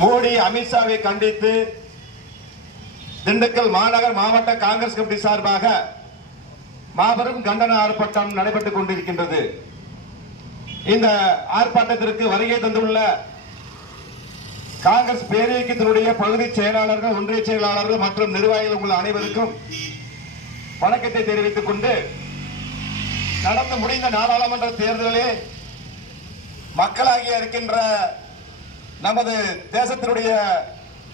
மோடி அமித்ஷாவை கண்டித்து திண்டுக்கல் மாநகர் மாவட்ட காங்கிரஸ் கமிட்டி சார்பாக மாபெரும் கண்டன ஆர்ப்பாட்டம் நடைபெற்றுக் கொண்டிருக்கின்றது. இந்த ஆர்ப்பாட்டத்திற்கு வருகை தந்துள்ள காங்கிரஸ் பேரியக்கத்தினுடைய பகுதி செயலாளர்கள் ஒன்றிய செயலாளர்கள் மற்றும் நிர்வாகிகள் உள்ள அனைவருக்கும் வணக்கத்தை தெரிவித்துக் கொண்டு நடந்து முடிந்த நாடாளுமன்ற தேர்தலிலே மக்களாகிய இருக்கின்ற நமது தேசத்தினுடைய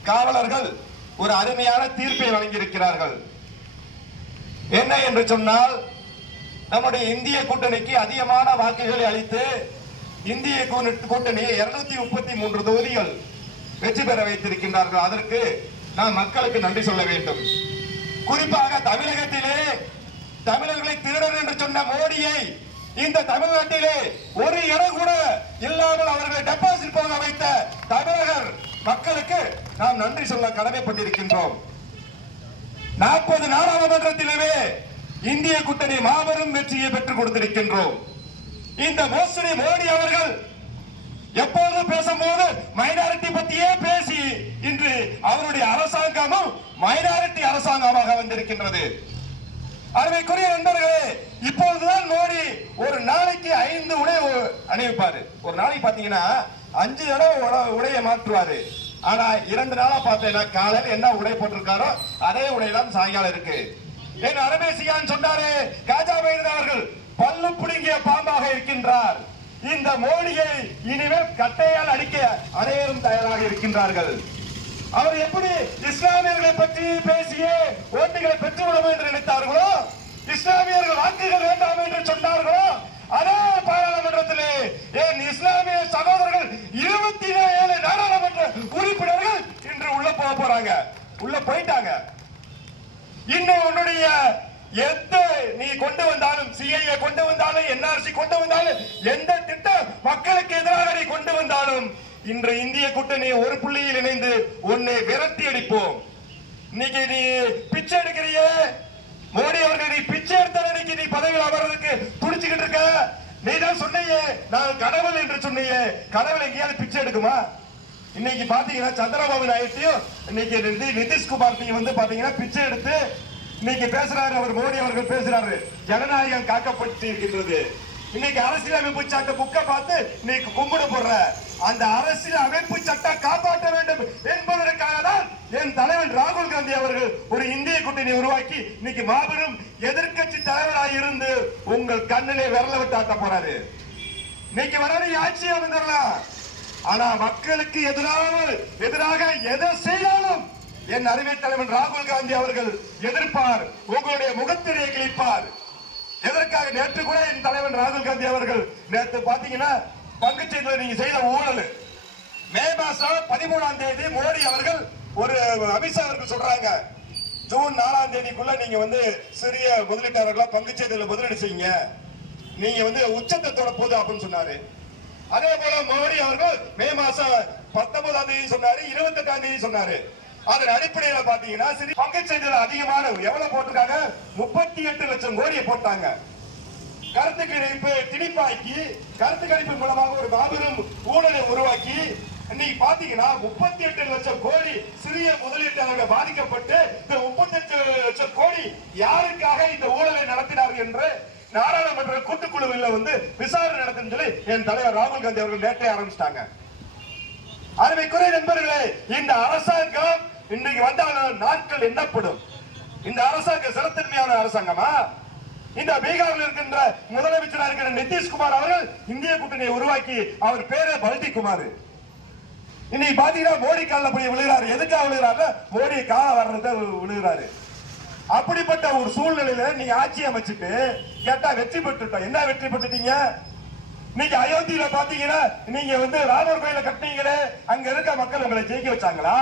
காவலர்கள் ஒரு அருமையான தீர்ப்பை வழங்கியிருக்கிறார்கள். என்ன என்று சொன்னால் நம்முடைய இந்திய கூட்டணிக்கு அதிகமான வாக்குகளை அளித்து இந்திய கூட்டணியை இருநூத்தி முப்பத்தி மூன்று தொகுதிகள் வெற்றி பெற வைத்திருக்கின்றார்கள். அதற்கு நாம் மக்களுக்கு நன்றி சொல்ல வேண்டும். குறிப்பாக தமிழகத்திலே தமிழர்களை திருடர் என்று சொன்ன மோடியை இந்த தமிழ்நாட்டிலே ஒரு இடம் கூட இல்லாமல் அவர்களை டெபாசிட் போக வைத்த தமிழகர் மக்களுக்கு நாம் நன்றி சொல்ல கடமைப்பட்டிருக்கின்றோம். நாற்பது நாடாளுமன்றத்திலுமே இந்திய கூட்டணி மாபெரும் வெற்றியை பெற்றுக் கொடுத்திருக்கின்றோம். இந்த மோசடி மோடி அவர்கள் எப்போது பேசும்போது மைனாரிட்டி பத்தியே பேசி இன்று அவருடைய அரசாங்கமும் மைனாரிட்டி அரசாங்கமாக வந்திருக்கின்றது. அருமைக்குரிய நண்பர்களே இப்பொழுதுதான் மோடி ஒரு நாளைக்கு ஐந்து உடை அணிவிப்பாரு. ஒரு நாளைக்கு பாத்தீங்கன்னா அஞ்சு தடவை உடையை மாற்றுவாரு. ஆனா இரண்டு நாளா பார்த்தேன்னா காலையில என்ன உடை போட்டிருக்காரோ அதே உடைதான் சாயங்காலம் இருக்கு. என் அரமேசியான் சொன்னாரு காஜா பைரன் அவர்கள் பல்லு பிடுங்கிய பாம்பாக இருக்கின்றார். இந்த மோடியை இனிமேல் கட்டையால் அடிக்க அனைவரும் தயாராக இருக்கின்றார்கள். அவர் எப்படி இஸ்லாமியர்களை பற்றி பேசியே ஓட்டுகளை பெற்றுவிடும் என்று நினைத்தார்களோ இஸ்லாமியர்கள் வாக்குகள் வேண்டாம் என்று சொன்னார்களோ அதே பாராளுமன்றத்திலே என் இஸ்லாமிய சகோதரர்கள் இருபத்தி ஏழு நாடாளுமன்ற உறுப்பினர்கள் இன்று உள்ள போக போறாங்க. உள்ள போயிட்டாங்க. இன்னும் உன்னுடைய எந்த நீ கொண்டு வந்தாலும் சிஐஏ கொண்டு வந்தாலும் என்ஆர்சி கொண்டு வந்தாலும் எந்த திட்டம் மக்களுக்கு எதிராக நீ கொண்டு வந்தாலும் இன்று இந்திய கூட்டணி ஒரு புள்ளியில் இணைந்து உன்னை விரட்டி அடிப்போம். இன்னைக்கு நீ பிச்சை எடுக்கிறியே? மோடி அவர்கள் நீ பிச்சை எடுத்த அமர்றதுக்கு துடிச்சுக்கிட்டு இருக்க. நீ தான் சொன்னியே. நான் கடவுள் என்று சொன்னியே. கடவுள் எங்கேயாவது பிச்சை எடுக்குமா? இன்னைக்கு பாத்தீங்கன்னா சந்திரபாபு நாயுட்டையும் இன்னைக்கு நிதிஷ்குமார் வந்து பாத்தீங்கன்னா பிச்சை எடுத்து இன்னைக்கு பேசுறாரு. அவர் மோடி அவர்கள் பேசுறாரு. ஜனநாயகம் காக்கப்பட்டு இருக்கின்றது இன்னைக்கு அரசியலமைப்பு சட்ட புக்கை பார்த்து இன்னைக்கு கும்பிடு போடுற. அந்த அரசியல் அமைப்பு சட்டம் காப்பாற்ற வேண்டும் என்பதற்காக தான் என் தலைவன் ராகுல் காந்தி அவர்கள் ஒரு இந்திய கூட்டணி உருவாக்கி இன்னைக்கு மாபெரும் எதிர்க்கட்சி தலைவராக இருந்து உங்கள் கண்ணிலே விரல விட்டு ஆட்ட போறாரு. இன்னைக்கு வராது ஆட்சி அமைந்தரலாம் ஆனா மக்களுக்கு எதிராக எதிராக எதை செய்தாலும் என் அறிவை தலைவன் ராகுல் காந்தி அவர்கள் எதிர்ப்பார் உங்களுடைய முகத்திரையை கிழிப்பார். எதற்காக நேற்று கூட என் தலைவன் ராகுல் காந்தி அவர்கள் நேற்று பாத்தீங்கன்னா பங்குச்சந்தையில் நீங்க செய்த ஊழல். மே மாசம் பதிமூணாம் தேதி மோடி அவர்கள் ஒரு அமித்ஷா அவர்கள் சொல்றாங்க ஜூன் நாலாம் தேதிக்குள்ள நீங்க வந்து சிறிய முதலீட்டாளர்களா பங்குச்சந்தையில முதலீடு செய்யுங்க. நீங்க வந்து உச்சத்தை தொடப்போது அப்படின்னு சொன்னாரு. அதே போல மோடி அவர்கள் மே மாசம் பத்தொன்பதாம் தேதி சொன்னாரு இருபத்தி எட்டாம் தேதி சொன்னாரு. அதன் அடிப்படையில பாத்தீங்கன்னா சரி பங்குச்சந்தையில அதிகமான எவ்வளவு போட்டிருக்காங்க? முப்பத்தி எட்டு லட்சம் கோடியை போட்டாங்க. கருத்து கணிப்பு திணிப்பாக்கி கருத்து கணிப்பு மூலமாக ஒரு மாபெரும் ஊழலை உருவாக்கி இன்னைக்கு பாத்தீங்கன்னா முப்பத்தி எட்டு லட்சம் கோடி சிறிய முதலீட்டாளர்கள் பாதிக்கப்பட்டு இந்த முப்பத்தி எட்டு லட்சம் கோடி யாருக்காக இந்த ஊழலை நடத்தினார்கள் என்று நாடாளுமன்ற கூட்டுக்குழுவில் வந்து விசாரணை நடத்தும் சொல்லி என் தலைவர் ராகுல் காந்தி அவர்கள் நேற்றே ஆரம்பிச்சிட்டாங்க. அருமைக்குறை நண்பர்களே இந்த அரசாங்கம் இன்னைக்கு வந்தால் நாட்கள் எண்ணப்படும். இந்த அரசாங்கம் சிறத்தன்மையான அரசாங்கமா? இந்த பீகாரில் இருக்கின்ற முதலமைச்சராக இருக்கிற நிதிஷ்குமார் அவர்கள் இந்திய கூட்டணியை உருவாக்கி அவர் பேரே பல்டி குமார் இன்னைக்கு பாத்தீங்கன்னா மோடி காலில் போய் விழுகிறாரு. எதுக்காக விழுகிறாரு மோடி கால வர்றத விழுகிறாரு. அப்படிப்பட்ட ஒரு சூழ்நிலையில நீங்க ஆட்சி அமைச்சிட்டு கேட்டா வெற்றி பெற்றுட்டோம். என்ன வெற்றி பெற்றுட்டீங்க? நீங்க அயோத்தியில பாத்தீங்கன்னா நீங்க வந்து ராமர் கோயில கட்டினீங்களே அங்க இருக்க மக்கள் உங்களை ஜெயிக்க வச்சாங்களா?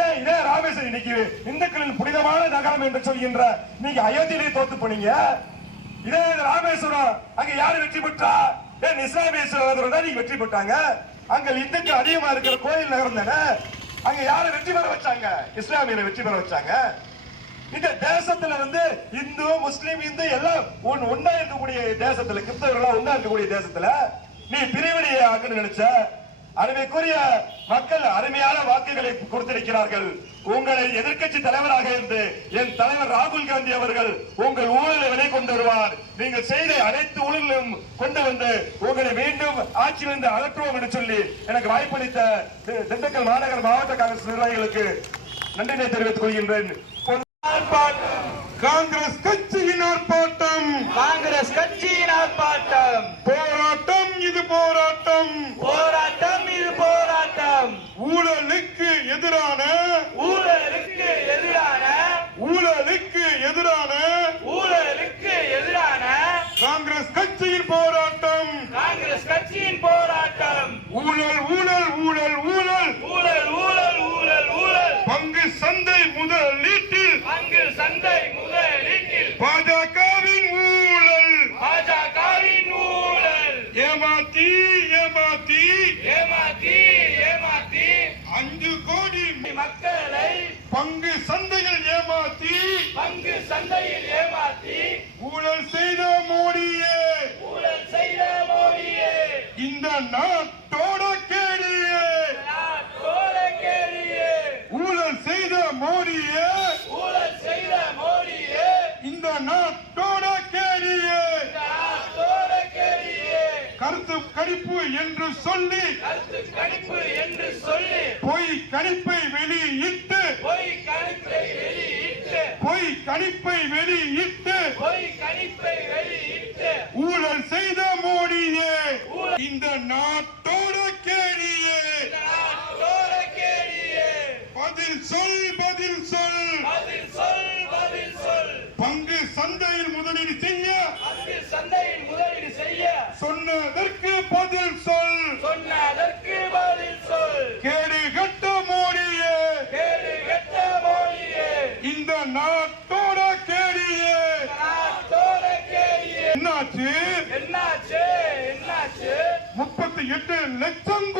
ஏன் இதே ராமேஸ்வரம் இன்னைக்கு இந்துக்களின் புனிதமான நகரம் என்று சொல்கின்ற நீங்க அயோத்தியிலே தோத்து போனீங்க. இதே ராமேஸ்வரம் அங்க யாரு வெற்றி பெற்றா? ஏன் இஸ்லாமியேஸ்வரர் தான் நீங்க வெற்றி பெற்றாங்க. அங்க இந்துக்கள் அதிகமா இருக்கிற கோயில் நகரம் தானே அங்க யாரை வெற்றி பெற வச்சாங்க? இஸ்லாமியரை வெற்றி பெற வச்சாங்க. இந்த தேசத்துல வந்து இந்து முஸ்லீம் இந்து எல்லாம் ஒன்- ஒன்னா இருக்கக்கூடிய தேசத்துல கிறிஸ்தவர்கள் ஒன்னா இருக்கக்கூடிய தேசத்துல நீ பிரிவினையை ஆக்கணும்னு நினைச்ச அருமைக்குரிய மக்கள் அருமையான வாக்குகளை கொடுத்திருக்கிறார்கள். உங்களை எதிர்க்கட்சி தலைவராக இருந்து என் தலைவர் ராகுல் காந்தி அவர்கள் உங்கள் ஊழலை விலை கொண்டு வருவார். நீங்கள் செய்த அனைத்து ஊழலும் கொண்டு வந்து உங்களை மீண்டும் ஆட்சியிலிருந்து அகற்றுவோம் என்று சொல்லி எனக்கு வாய்ப்பளித்த தி- திண்டுக்கல் மாநகர் மாவட்ட காங்கிரஸ் நிர்வாகிகளுக்கு நன்றினை தெரிவித்துக் கொள்கின்றேன். காங்கிரஸ் கட்சியின் ஆர்ப்பாட்டம். காங்கிரஸ் கட்சியின் ஆர்ப்பாட்டம். போராட்டம் பாஜகவின் ஊழல். பாஜகவின் ஊழல். ஏமாத்தி ஏமாத்தி. ஏமாத்தி ஏமாத்தி. அஞ்சு கோடி மக்களை பங்கு சந்தையில் ஏமாத்தி. பங்கு சந்தையில் ஏமாத்தி. ஊழல் செய்த மோடியே. ஊழல் செய்த மோடியே. இந்த நாட்டோட கேடியே நாட்டோட கேடியே ஊழல் செய்த மோடியே ஊழல் செய்த மோடியே இந்த நாட்டோட கேடியே நாட்டோட கேடியே கருத்து கணிப்பு என்று சொல்லி கருத்து கணிப்பு என்று சொல்லி பொய் கணிப்பை வெளியிட்டு பொய் கணிப்பை வெளியிட்டு பொய் கணிப்பை வெளியிட்டு பொய் கணிப்பை வெளியிட்டு ஊழல் செய்த மோடியே இந்த நாட்டோட கேடியே நாட்டோட கேடியே பதில் சொல் பதில் சொல். பதில் சொல் பதில் சொல். பங்கு சந்தையில் முதலீடு செய்ய பங்கு சந்தையில் முதலீடு செய்ய சொன்னதற்கு பதில் சொல். சொன்னதற்கு பதில் சொல். கேடு கட்ட மோடியே. கேடு கெட்ட மோடியே. இந்த நாட்டோட கேடியே. நாட்டோட கேடியே. என்னாச்சு? என்னாச்சு? என்னாச்சு? முப்பத்தி எட்டு லட்சம்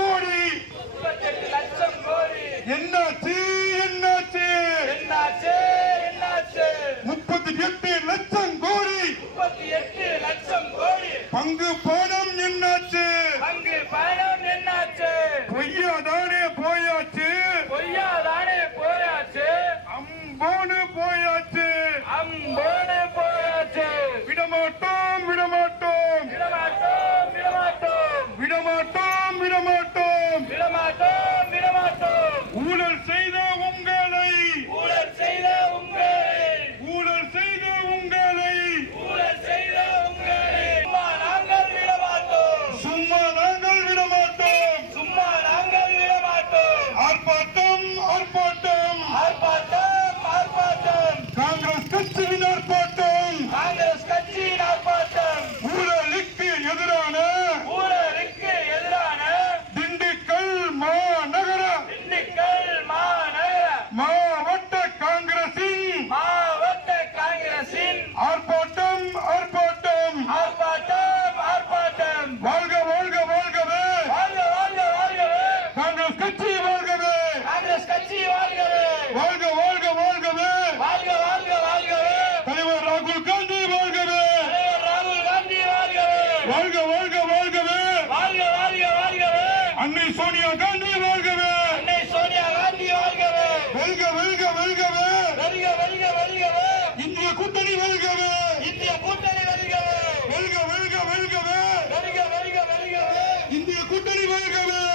வாழ்க வாழ்க வாழ்கவே. வாழ்க வாழ்க வாழ்கவே. அன்னை சோனியா காந்தி வாழ்கவே. அன்னை சோனியா காந்தி வாழ்கவே. வெல்க வெல்க வெல்கவே. வெல்க வெல்க வெல்கவே. இந்திய கூட்டணி வெல்கவே. இந்திய கூட்டணி வெல்கவே. வெல்க வெல்க வெல்கவே. வெல்க வெல்க வெல்கவே. இந்திய கூட்டணி வெல்கவே.